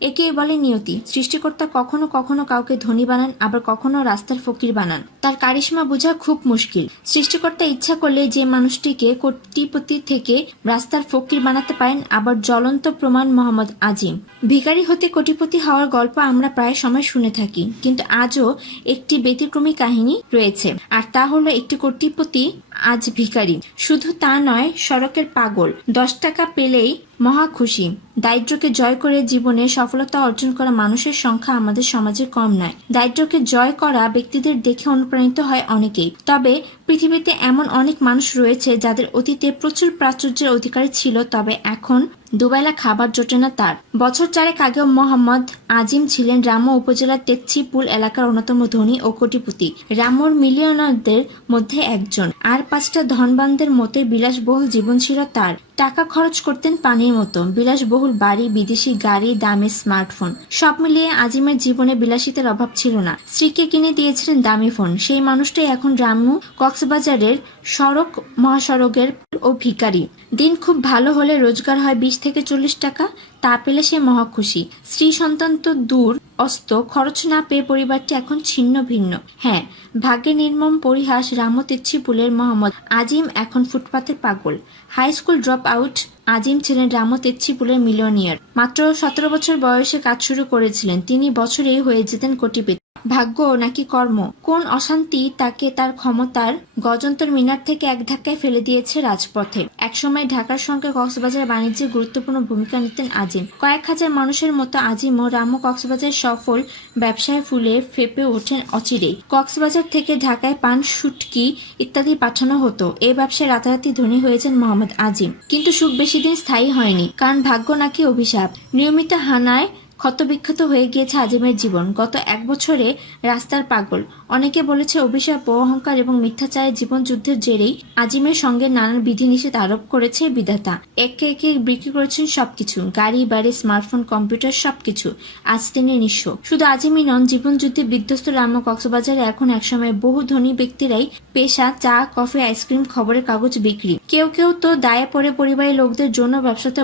একেই বলে নিয়তি। সৃষ্টিকর্তা কখনো কখনো কাউকে ধনী বানান, আবার কখনো রাস্তার ফকির বানান। তার কারিশমা বোঝা খুব মুশকিল। সৃষ্টিকর্তা ইচ্ছা করলে যে মানুষটিকে কোটিপতি থেকে রাস্তার ফকির বানাতে পারেন। আবার জ্বলন্ত প্রমাণ মোহাম্মদ আজিম। ভিখারি হতে কোটিপতি হওয়ার গল্প আমরা প্রায় সময় শুনে থাকি, কিন্তু আজও একটি ব্যতিক্রমী কাহিনী রয়েছে, আর তা হলো একটি কোটিপতি আজ ভিখারি। শুধু তা নয়, সড়কের পাগল। 10 টাকা পেলেই মহা খুশি। দারিদ্র্যকে জয় করে জীবনে সফলতা অর্জন করা মানুষের সংখ্যা আমাদের সমাজে কম নয়। দারিদ্র্যকে জয় করা ব্যক্তিদের দেখে অনুপ্রাণিত হয় অনেকেই। তবে পৃথিবীতে এমন অনেক মানুষ রয়েছে যাদের অতীতে প্রচুর প্রাচুর্যের অধিকারী ছিল, তবে এখন দুবেলা খাবার জোটে না তার। বছর 4 আগেও মোহাম্মদ আজিম ছিলেন রামু উপজেলার তেচ্ছিপুল এলাকার অন্যতম ধনী ও কোটিপতি। রামুর মিলিয়নারদের মধ্যে একজন। আর 5টা ধনবানদের মতোই বিলাসবহুল জীবন ছিল তার। টাকা খরচ করতেন পানির মতো। বিলাসবহুল বাড়ি, বিদেশি গাড়ি, দামি স্মার্টফোন, সব মিলিয়ে আজিমের জীবনে বিলাসিতার অভাব ছিল না। স্ত্রীকে কিনে দিয়েছিলেন দামি ফোন। সেই মানুষটাই এখন রামু কক্সবাজারের সড়ক মহাসড়কের ও ভিখারি। দিন খুব ভালো হলে রোজগার হয় 20 থেকে 40 টাকা। তা পেলে সে মহা খুশি। স্ত্রী সন্তান তো দূর অস্ত, খরচ না পেয়ে পরিবারটি এখন ছিন্ন ভিন্ন। হ্যাঁ, ভাগ্যের নির্মম পরিহাস, রামু তেচ্ছিপুলের মোহাম্মদ আজিম এখন ফুটপাতের পাগল। হাই স্কুল ড্রপ আউট আজিম ছিলেন রামু তেচ্ছিপুলের মিলিয়নিয়ার। মাত্র 17 বছর বয়সে কাজ শুরু করেছিলেন তিনি। বছরেই হয়ে যেতেন কোটিপতি। ভাগ্য নাকি কর্ম, কোন অশান্তি তাকে তার ক্ষমতার গজন্তর মিনার থেকে এক ধাক্কায় ফেলে দিয়েছে রাজপথে। একসময় ঢাকার সঙ্গে কক্সবাজার বাণিজ্যে গুরুত্বপূর্ণ ভূমিকা নিতেন আজিম। কয়েক হাজার মানুষের মতো আজিমও রামু কক্সবাজার সফল ব্যবসায় ফুলে ফেপে ওঠেন অচিরেই। কক্সবাজার থেকে ঢাকায় পান, শুটকি ইত্যাদি পাঠানো হতো। এই ব্যবসায় রাতারাতি ধনী হয়েছেন মোহাম্মদ আজিম। কিন্তু সুখ বেশি দিন স্থায়ী হয়নি, কারণ ভাগ্য নাকি অভিশাপ। নিয়মিত হানায় ক্ষতবিক্ষত হয়ে গিয়েছে আজিমের জীবন। গত 1 বছরে রাস্তার পাগল। অনেকে বলেছে অভিশাপ, অহংকার এবং মিথ্যাচারের জীবন যুদ্ধের জেরেই আজিমের সঙ্গে নানান বিধিনিষেধ আরোপ করেছে বিধাতা। একে একে বিক্রি করেছেন সবকিছু, গাড়ি বাড়ি, স্মার্টফোন, কম্পিউটার, সবকিছু। আজ তিনি নিঃস্ব। শুধু আজিমই নন, জীবন যুদ্ধে বিধ্বস্ত রামু কক্সবাজারে এখন একসময় বহু ধনী ব্যক্তিরাই পেশা চা, কফি, আইসক্রিম, খবরের কাগজ বিক্রি। কেউ কেউ তো দায়ে পড়ে পরিবারের লোকদের জন্য ব্যবসাতে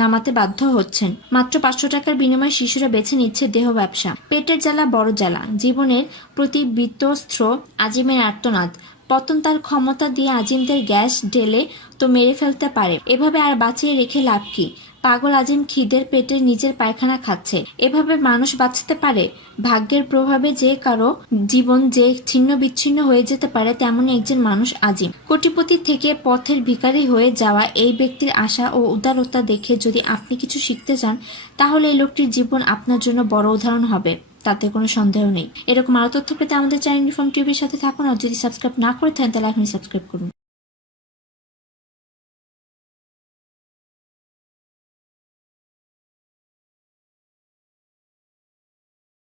নামাতে বাধ্য হচ্ছেন। মাত্র 500 টাকার বিনিময়ে শিশুরা বেছে নিচ্ছে দেহ ব্যবসা। পেটের জ্বালা বড় জ্বালা। জীবনের প্রতি বিতস্ত্র আজিমের আর্তনাদ। পতন তার ক্ষমতা দিয়ে আজিমদের গ্যাস ঢেলে তো মেরে ফেলতে পারে। এভাবে আর বাঁচিয়ে রেখে লাভ কি? পাগল আজিম খিদের পেটে নিজের পায়খানা খাচ্ছে। এভাবে মানুষ বাঁচতে পারে? ভাগ্যের প্রভাবে যে কারো জীবন যে ছিন্ন বিচ্ছিন্ন হয়ে যেতে পারে, তেমনই একজন মানুষ আজিম। কোটিপতি থেকে পথের ভিখারি হয়ে যাওয়া এই ব্যক্তির আশা ও উদারতা দেখে যদি আপনি কিছু শিখতে চান, তাহলে এই লোকটির জীবন আপনার জন্য বড় উদাহরণ হবে, তাতে কোনো সন্দেহ নেই। এরকম আরো তথ্য পেতে আমাদের চ্যানেল ইউনিফর্ম টিভির সাথে থাকুন। আর যদি সাবস্ক্রাইব না করে থাকেন তাহলে এখনই সাবস্ক্রাইব করুন।